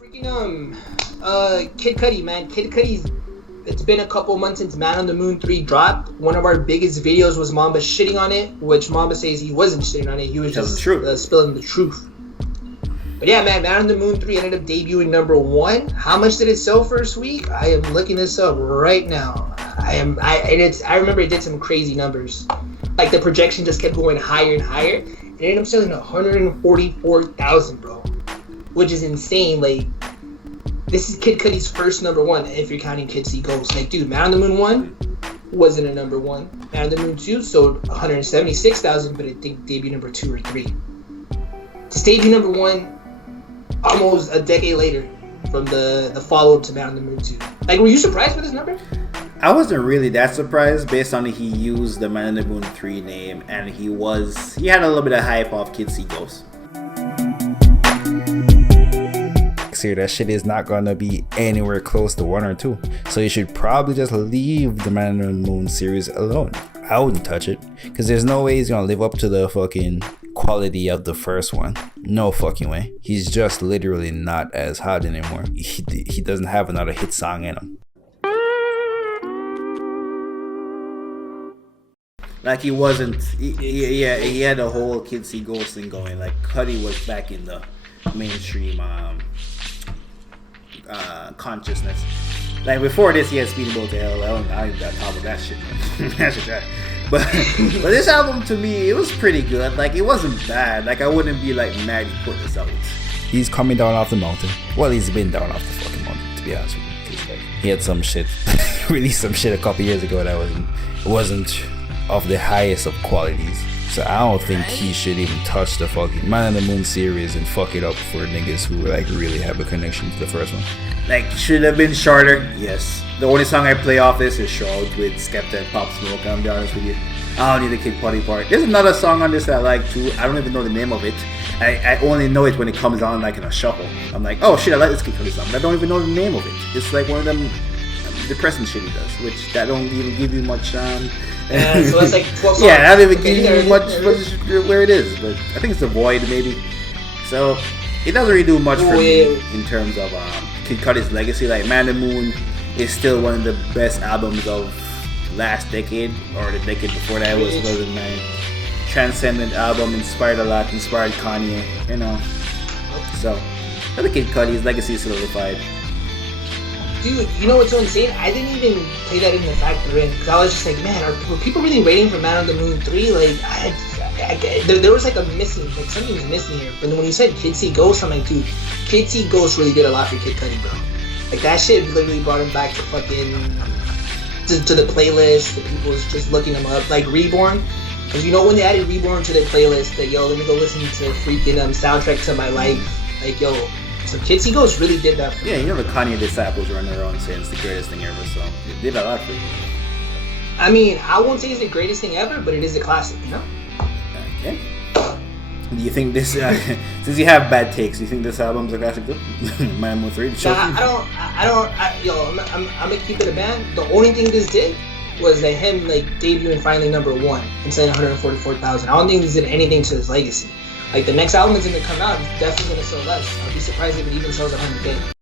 Freaking Kid Cudi, man. Kid Cudi's. It's been a couple months since Man on the Moon 3 dropped. One of our biggest videos was Mamba shitting on it, which Mamba says he wasn't shitting on it. He was just spilling the truth. But yeah, man on the Moon 3 ended up debuting number 1. How much did it sell first week? I am looking this up right now. I remember it did some crazy numbers. Like the projection just kept going higher and higher. It ended up selling 144,000, bro, which is insane. Like, this is Kid Cudi's first number 1, if you're counting Kids See Ghosts. Like, dude, Man on the Moon 1 wasn't a number 1. Man on the Moon 2 sold 176,000, but I think debut number 2 or 3. To debut number 1 almost a decade later from the follow-up to Man on the Moon 2. Like, were you surprised with this number? I wasn't really that surprised based on he used the Man on the Moon 3 name, and he had a little bit of hype off Kids See Ghosts. Here, that shit is not gonna be anywhere close to 1 or 2, so you should probably just leave the Man on the Moon series alone. I wouldn't touch it, because there's no way he's gonna live up to the fucking quality of the first one. No fucking way. He's just literally not as hot anymore. He doesn't have another hit song in him. Like, he wasn't. He had a whole Kids See Ghosts thing going. Like, Cudi was back in the mainstream consciousness. Like, before this, he had Speedboat to Hell. I don't got top of that shit, man. That shit trash. But this album, to me, it was pretty good. Like, it wasn't bad. Like, I wouldn't be like mad he put this out. He's coming down off the mountain. Well, he's been down off the fucking mountain, to be honest with you. He had some shit, released some shit a couple years ago that wasn't of the highest of qualities. So I don't think he should even touch the fucking Man on the Moon series and fuck it up for niggas who like really have a connection to the first one. Like, should have been shorter, yes. The only song I play off this is Shroud with Skepta and Pop Smoke, I'm be honest with you. I don't need the Kid Cudi part. There's another song on this that I like too. I don't even know the name of it. I only know it when it comes on like in a shuffle. I'm like, oh shit, I like this Kid Cudi song, but I don't even know the name of it. It's like one of them depressing shit he does, which that don't even give you much so it's like 12 songs. Yeah, I don't even give you much where it is, but I think it's The Void maybe. So it doesn't really do much for me in terms of Kid Cudi's legacy. Like, Man on the Moon is still one of the best albums of last decade, or the decade before that. Was 2009. Transcendent album, inspired a lot, inspired Kanye, you know. So I think Kid Cudi's legacy is solidified. Dude, you know what's so insane? I didn't even play that in the factor in, because I was just like, man, were people really waiting for Man on the Moon 3? Like, there was like something's missing here. But when you said Kids See Ghosts, I'm like, dude, Kids See Ghosts really did a lot for Kid Cudi, bro. Like, that shit literally brought him back to fucking to the playlist. The people was just looking him up, like Reborn. Because you know when they added Reborn to their playlist, that yo, let me go listen to freaking Soundtrack to My Life. Like, yo. So Kids See Ghosts really did that for me. Yeah, you know the Kanye disciples running around saying it's the greatest thing ever, so it did a lot for you. I mean, I won't say it's the greatest thing ever, but it is a classic, you know? Okay. Do you think this, since you have bad takes, do you think this album's a classic too? Man on the Moon 3? I'm gonna keep it a band. The only thing this did was that him like debuting finally number 1 and selling 144,000. I don't think this did anything to his legacy. Like, the next album that's gonna come out is definitely gonna sell less. I'd be surprised if it even sells 100K.